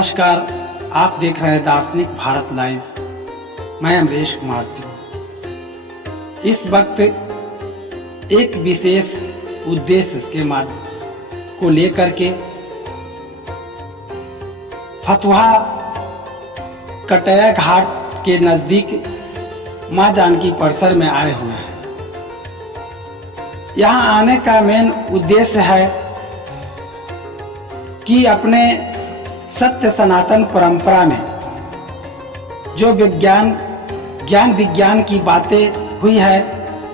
नमस्कार, आप देख रहे हैं दार्शनिक भारत लाइव। मैं अमरीश कुमार सिंह। इस वक्त एक विशेष उद्देश्य के माध्यम को लेकर के फतुहा कटैया घाट के नज़दीक माँ जानकी परिसर में आए हुए हैं। यहाँ आने का मेन उद्देश्य है कि अपने सत्य सनातन परंपरा में जो ज्ञान विज्ञान की बातें हुई है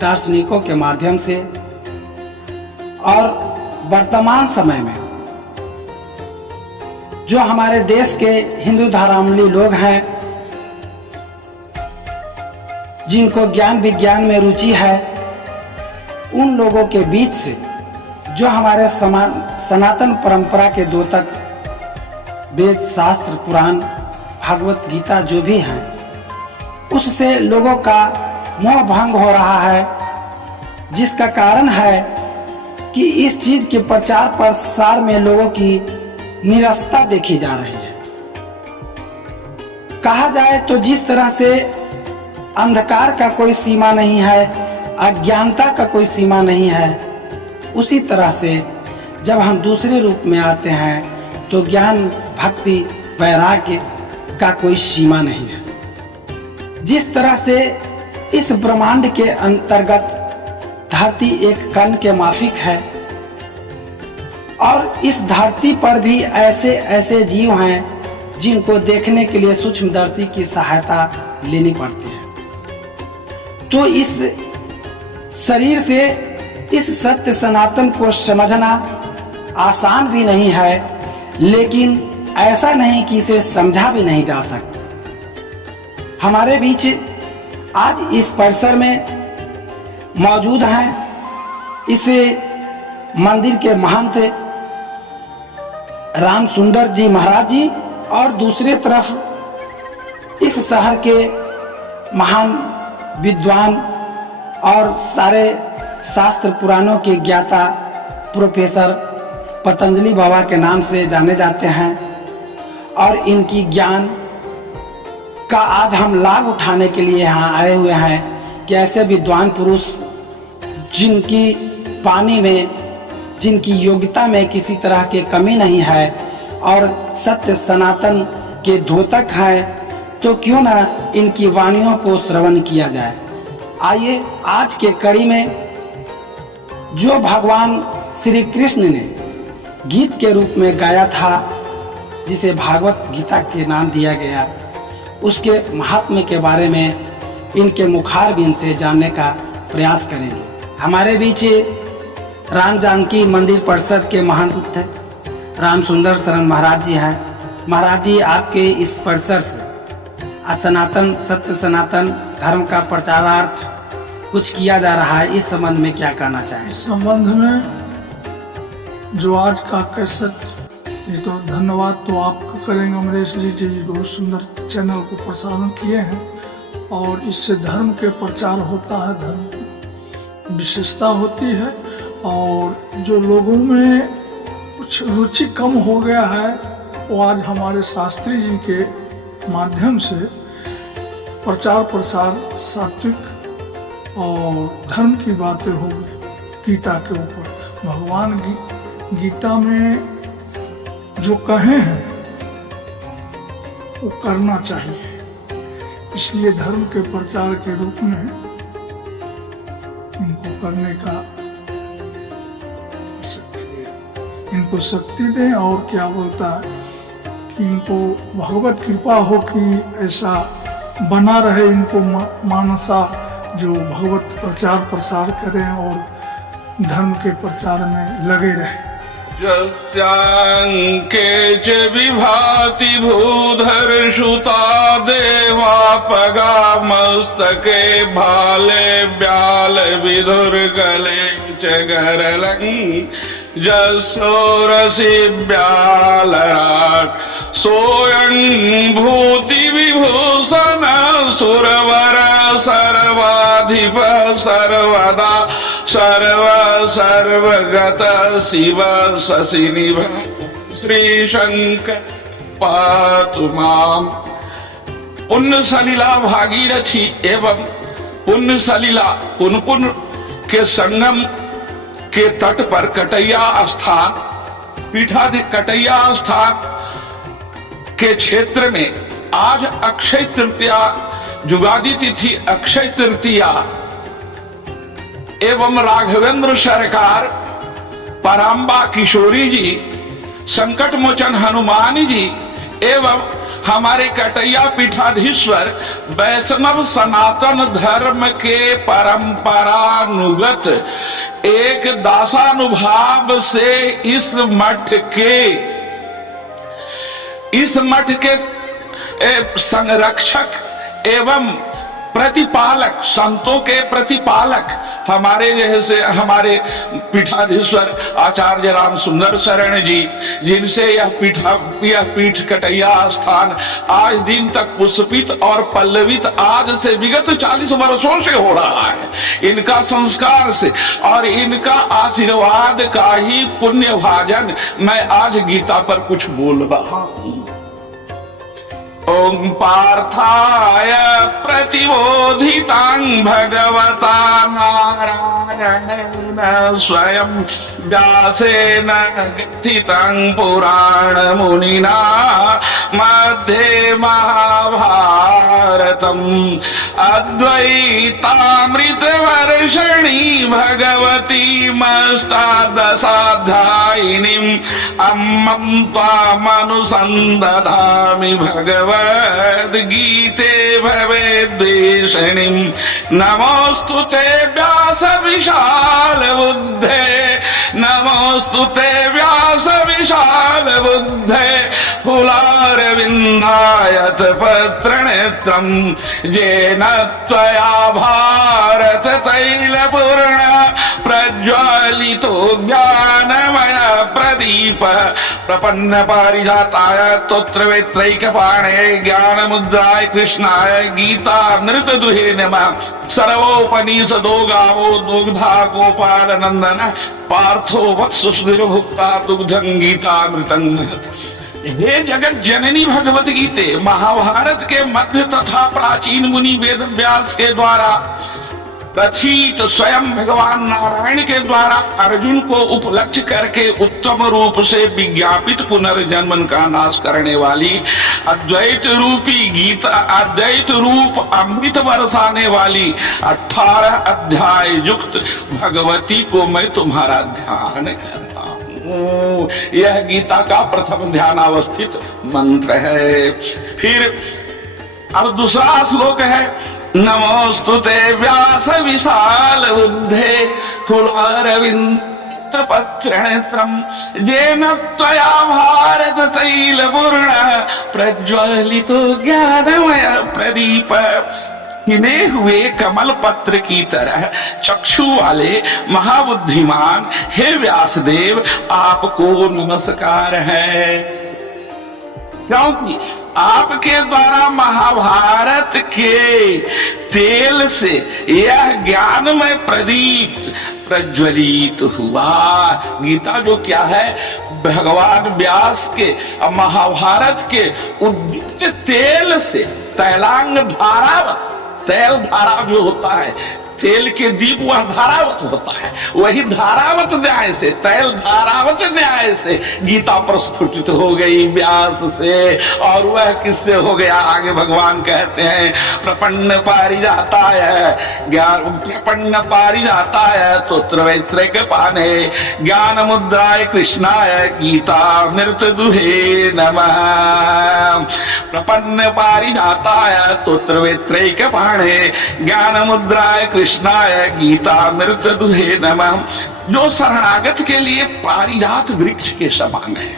दार्शनिकों के माध्यम से, और वर्तमान समय में जो हमारे देश के हिंदू धर्मावलंबी लोग हैं जिनको ज्ञान विज्ञान में रुचि है, उन लोगों के बीच से जो हमारे सनातन परंपरा के द्योतक वेद, शास्त्र, पुराण, भागवत गीता जो भी हैं, उससे लोगों का मोह भंग हो रहा है, जिसका कारण है कि इस चीज के प्रचार प्रसार में लोगों की निरस्ता देखी जा रही है। कहा जाए तो जिस तरह से अंधकार का कोई सीमा नहीं है, अज्ञानता का कोई सीमा नहीं है, उसी तरह से जब हम दूसरे रूप में आते हैं तो ज्ञान, भक्ति, वैराग्य का कोई सीमा नहीं है। जिस तरह से इस ब्रह्मांड के अंतर्गत धरती एक कण के माफिक है और इस धरती पर भी ऐसे ऐसे जीव हैं जिनको देखने के लिए सूक्ष्मदर्शी की सहायता लेनी पड़ती है। तो इस शरीर से इस सत्य सनातन को समझना आसान भी नहीं है, लेकिन ऐसा नहीं कि इसे समझा भी नहीं जा सकता। हमारे बीच आज इस परिसर में मौजूद हैं इस मंदिर के महंत राम सुंदर जी महाराज जी, और दूसरे तरफ इस शहर के महान विद्वान और सारे शास्त्र पुराणों के ज्ञाता प्रोफेसर पतंजलि बाबा के नाम से जाने जाते हैं। और इनकी ज्ञान का आज हम लाभ उठाने के लिए यहाँ आए हुए हैं कि ऐसे विद्वान पुरुष जिनकी पानी में, जिनकी योग्यता में किसी तरह की कमी नहीं है और सत्य सनातन के द्योतक हैं, तो क्यों ना इनकी वाणियों को श्रवण किया जाए। आइए आज के कड़ी में जो भगवान श्री कृष्ण ने गीत के रूप में गाया था, जिसे भागवत गीता के नाम दिया गया, उसके महात्म्य के बारे में इनके मुखारबिंद से जानने का प्रयास करेंगे। हमारे बीच राम जानकी मंदिर परिषद के महंत राम सुंदर शरण महाराज जी हैं। महाराज जी, आपके इस परिसर से सनातन सत्य सनातन धर्म का प्रचारार्थ कुछ किया जा रहा है, इस संबंध में क्या कहना चाहें? इस संबंध में जो आज का कैसेट, ये तो धन्यवाद तो आपको करेंगे अमरीश जी, बहुत सुंदर चैनल को प्रसारण किए हैं और इससे धर्म के प्रचार होता है, धर्म की विशेषता होती है। और जो लोगों में कुछ रुचि कम हो गया है, वो आज हमारे शास्त्री जी के माध्यम से प्रचार प्रसार सात्विक और धर्म की बातें हो गीता के ऊपर। भगवान गीता में जो कहे हैं वो करना चाहिए, इसलिए धर्म के प्रचार के रूप में इनको करने का इनको शक्ति दें। और क्या बोलता है कि इनको भगवत कृपा हो कि ऐसा बना रहे, इनको मानसा जो भगवत प्रचार प्रसार करें और धर्म के प्रचार में लगे रहे। यस्यांके च विभाति भूधर्षुता देवा पगा मस्तके भाले ब्याल विधुर्गले च गरलंग जसोरसि ब्यालराट सोयं भूति विभूषण सुरवर सर्वाधिप सर्वदा सर्व सर्वगत शिव शशिनिभ श्री शंकर पातु माम। पुण्य सलिला भागीरथी एवं पुण्य सलिला पुनपुन के संगम के तट पर कटैया स्थान कटैया स्थान के क्षेत्र में आज अक्षय तृतीया जुगादी तिथि अक्षय तृतीया एवं राघवेंद्र सरकार पराम्बा किशोरी जी संकट मोचन हनुमान जी एवं हमारे कटैया पीठाधीश्वर वैष्णव सनातन धर्म के परंपरानुगत एक दासानुभाव से इस मठ के संरक्षक एवं प्रतिपालक संतों के प्रतिपालक हमारे जैसे हमारे पीठाधीश्वर आचार्य राम सुंदर शरण जी, जिनसे यह पीठ कटैया स्थान आज दिन तक पुष्पित और पल्लवित आज से विगत 40 वर्षों से हो रहा है। इनका संस्कार से और इनका आशीर्वाद का ही पुण्य भाजन मैं आज गीता पर कुछ बोल रहा हूं। ओम पार्थाय प्रतिबोधितां भगवता नारायणेन स्वयं व्यासेन कथितं पुराण मुनिना मध्ये महाभारतम् अद्वैतामृतवर्षिणी भगवती अष्टादशाध्यायिनीम् अम्मं त्वामनुसन्दधामि भगवद्गीते भवेद्वेषिणीम्। नमोऽस्तु ते व्यास विशाल बुद्धे, नमोऽस्तु ते व्यास विशाल बुद्धे, फुलारविन्दायत पत्रनेत्रम् येन त्वया भारत तैलपूर्ण प्रज्वलितो ज्ञानमय प्रदीप। प्रपन्न पारिजाताय स्तोत्रवेत्रैकपाणे ज्ञानमुद्राय कृष्णाय गीतामृत दुहे नमः। सर्वोपनिषदो गावो दुग्धा गोपाल नंदन पार्थो वत्स सुधीर्भुक्ता दुग्धं गीतामृतं। हे जगत जननी भगवत गीते महाभारत के मध्य तथा प्राचीन मुनि वेद व्यास के द्वारा प्रथित स्वयं भगवान नारायण के द्वारा अर्जुन को उपलक्ष्य करके उत्तम रूप से विज्ञापित पुनर्जन्म का नाश करने वाली अद्वैत रूपी गीता, अद्वैत रूप अमृत बरसाने वाली 18 अध्याय युक्त भगवती को मैं तुम्हारा ध्यान करता हूँ। यह गीता का प्रथम ध्यान अवस्थित मंत्र है। फिर अब दूसरा श्लोक है नमोस्तु ते व्यास विशाल बुद्धे फुलारविन्द पत्रनेत्रम् येन त्वया भारत तैलपूर्ण प्रज्वलितो ज्ञानमय प्रदीप। हिने हुए कमल पत्र की तरह चक्षु वाले महाबुद्धिमान हे व्यासदेव आपको नमस्कार है, क्योंकि आपके द्वारा महाभारत के तेल से यह ज्ञानमय प्रदीप प्रज्वलित हुआ। गीता जो क्या है, भगवान व्यास के महाभारत के उद्दीप्त तेल से तैलांग धारावत, तेल धारा जो होता है तेल के दीप वह धारावत होता है, वही धारावत न्याय से तैल धारावत न्याय से गीता प्रस्फुटित हो गई व्यास से। और वह किससे हो गया आगे भगवान कहते हैं प्रपन्न पारिजाताय ज्ञान प्रपन्न पारिजाताय स्तोत्रवेत्रैक पाने ज्ञान मुद्राय कृष्णाय गीता मृत दुहे नमः। प्रपन्न पारिजाताय स्तोत्रवेत्रैक पाणे ज्ञान मुद्राय कृष्णाय गीता मृत दुहे नमः। जो शरणागत के लिए पारिजात वृक्ष के समान है,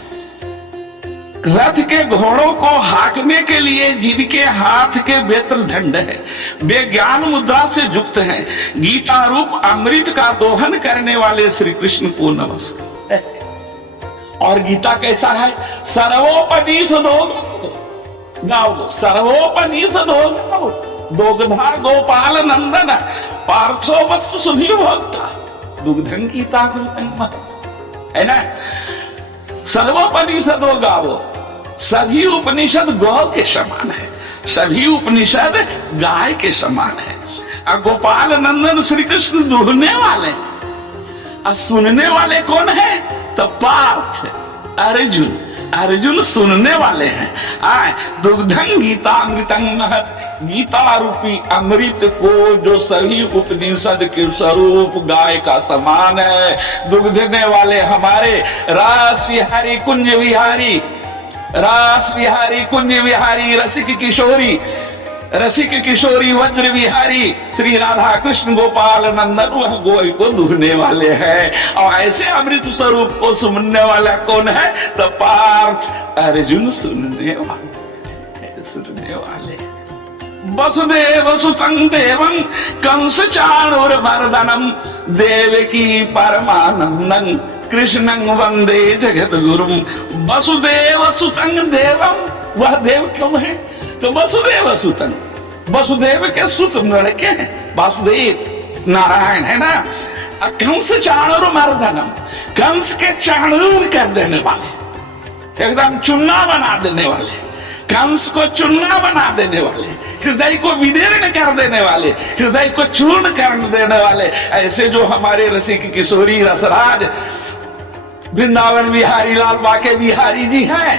रथ के घोड़ों को हाकने के लिए जिनके हाथ के बेत्र दंड है, वे ज्ञान मुद्रा से युक्त हैं, गीता रूप अमृत का दोहन करने वाले श्री कृष्ण को नमस्कार। और गीता कैसा है, सर्वोपनिषदो गाओ, सर्वोपनिषदो गाओ, दोग्धा गोपाल नंदन पार्थो वत्स सुधीर भोक्ता दुग्धं गीता कृतं है ना। सर्वोपनिषदो गावो, सभी उपनिषद गौ के समान है, सभी उपनिषद गाय के समान है। और गोपाल नंदन श्री कृष्ण दुहने वाले और सुनने वाले कौन है? तो पार्थ, अर्जुन। अर्जुन सुनने वाले हैं। दुग्धं गीतामृतं महत, गीता रूपी अमृत को जो सभी उपनिषद के स्वरूप गाय का समान है, दुग्धने वाले हमारे रास विहारी कुंज विहारी, रास विहारी कुंज विहारी रसिक किशोरी, रसिक किशोरी वज्र विहारी श्री राधा कृष्ण गोपाल नंदन, वह गोई को दुहने वाले हैं। और ऐसे अमृत स्वरूप को सुनने वाला कौन है? तो पार्थ अर्जुन सुनने वाले, सुनने वाले। वसुदेव सुतं देवं कंस चाणूरमर्दनं देवकी परमानंदं कृष्णं वंदे जगद्गुरुं। वसुदेव सुतं देवं, वह देव क्यों है? तो वसुदेव सुतं, वसुदेव के सुत लड़के हैं, वासुदेव नारायण है ना। कंस चाणूर मर्दनम, कंस के चाणूर कर देने वाले, एकदम चुन्ना बना देने वाले, कंस को चुन्ना बना देने वाले, हृदय को विदीर्ण कर देने वाले, हृदय को चूर्ण कर देने वाले, ऐसे जो हमारे रसिक किशोरी रसराज वृंदावन बिहारी लाल बाके बिहारी जी हैं,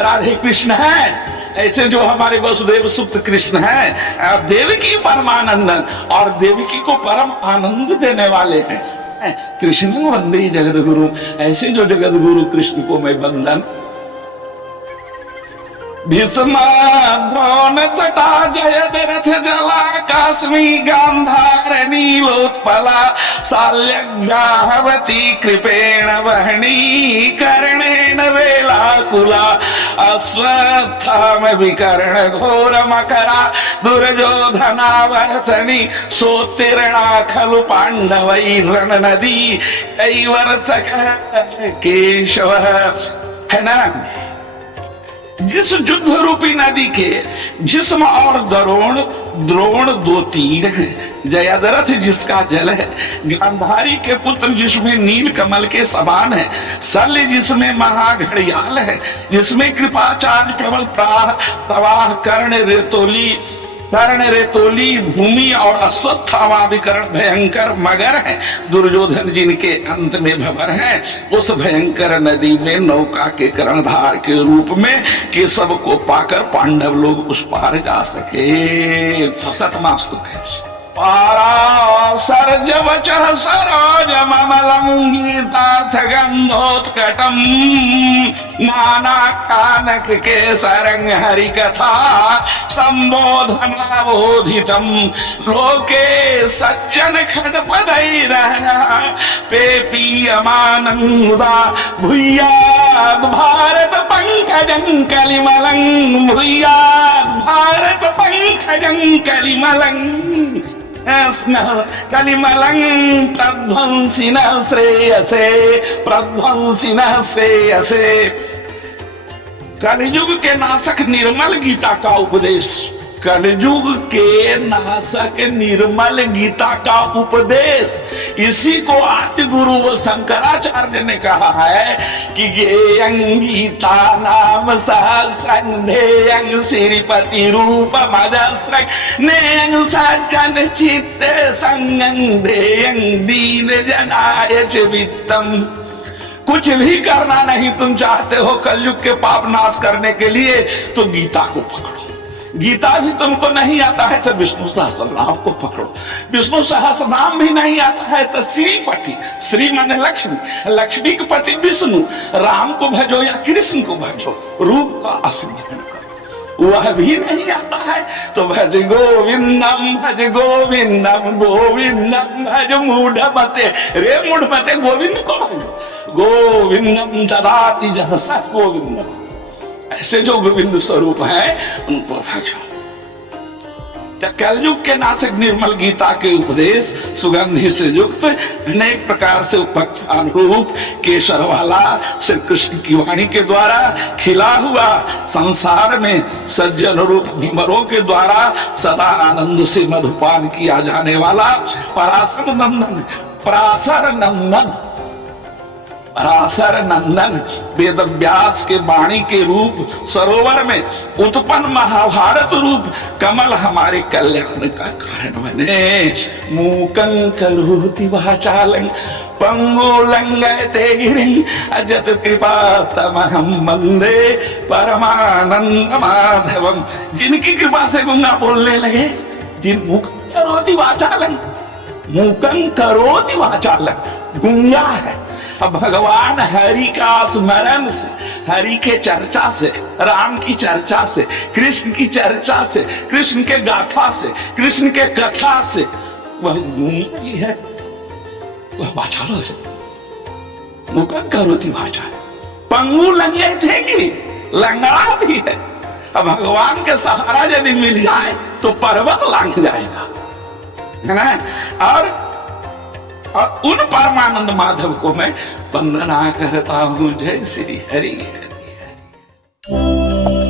राधे कृष्ण हैं, ऐसे जो हमारे वसुदेव सुत कृष्ण हैं, देवकी परमानंदन, और देवकी को परम आनंद देने वाले हैं। कृष्ण वंदे जगद गुरु, ऐसे जो जगद गुरु कृष्ण को मैं वंदन। भीष्म द्रोण तटा जयद्रथ जला काश्मी गांधार नीलोत्पला शाल्यग्राहवती कृपेण वहनी कर्णेन वेलाकुला अश्वत्थाम विकर्ण घोर मकरा दुर्योधनावर्तनी सोत्तीर्णा खलु पांडवैरण नदी कैवर्तक केशव, है ना। जिस युद्ध रूपी नदी के भीष्म और द्रोण दो तीर हैं, जयद्रथ जिसका जल है, गांधारी के पुत्र जिसमें नील कमल के समान है, शल्य जिसमें महाघड़ियाल है, जिसमें कृपाचार्य प्रबल प्रवाह कर्ण रेतोली भूमि और अश्वत्थामा विकर्ण भयंकर मगर है, दुर्योधन जिनके अंत में भवर है, उस भयंकर नदी में नौका के कर्णधार के रूप में केशव को पाकर पांडव लोग उस पार जा सके। सतमास्तु है। पारासर्ज वचः सरोज ममलं गीतार्थ गंधोत्कटं नानाकानक केसरं हरिकथा संबोधनावोधितं लोके सज्जन खड्पदैरः पेपीयमानं मुदा भूयाद् भारत पंकजं कलिमलं भूयाद् भारत पंकजं कलिमलं कलिमलं प्रध्वंसिनः श्रेयसे प्रध्वंसिनः श्रेयसे। कलयुग के नाशक निर्मल गीता का उपदेश, कलयुग के नाशक निर्मल गीता का उपदेश, इसी को आदि गुरु व शंकराचार्य ने कहा है कि गेयं गीता नाम सहस्रंधेयं श्रीपति रूप मजस्रं नेयं सज्जन चित्ते संगं देयं दीन जनाय च वित्तम। कुछ भी करना नहीं तुम चाहते हो कलयुग के पाप नाश करने के लिए, तो गीता को पकड़ो। गीता भी तुमको नहीं आता है तो विष्णु सहस्त्रनाम को पकड़ो। विष्णु सहस्त्रनाम भी नहीं आता है तो श्रीपति, श्री माने लक्ष्मी, लक्ष्मी के पति विष्णु, राम को भजो या कृष्ण को भजो, रूप का स्मरण करो। वह भी नहीं आता है तो भज गोविंदम गोविंदम भज मूढ़मते, रे मूढ़मते गोविंद को भजो, गोविंदम ददाति जह स गोविंदम। ऐसे जो गोविंद स्वरूप है उनको भजो। कलयुग के नाशक निर्मल गीता के उपदेश सुगंधि से युक्त अनेक प्रकार से उपख्यान केसर वाला श्री कृष्ण की वाणी के द्वारा खिला हुआ, संसार में सज्जन रूप भीमरों के द्वारा सदा आनंद से मधुपान किया जाने वाला पराशर नंदन, पराशर नंदन पराशर नंदन वेद व्यास के वाणी के रूप सरोवर में उत्पन्न महाभारत रूप कमल हमारे कल्याण का कारण बने। मूकं करोति वाचालं पंगु लंघयते गिरिं अजत कृपा तमहं वंदे परमानंद माधवम। जिनकी कृपा से गूंगा बोलने लगे, जिन मूकं करोति वाचालं, मूकं करोति वाचालं, गूंगा है। अब भगवान हरि का स्मरण से, हरि के चर्चा से, राम की चर्चा से, कृष्ण की चर्चा से, कृष्ण के गाथा से, कृष्ण के कथा से वह गूंगी है, वह वाचाल हो जाए। मूकं करोति वाचालं, पंगु लंगे थे कि लंगड़ा भी है। अब भगवान के सहारा यदि मिल जाए तो पर्वत लांघ जाएगा, है ना। और उन परमानंद माधव को मैं वंदना करता हूं। जय श्री हरि हरि हरि।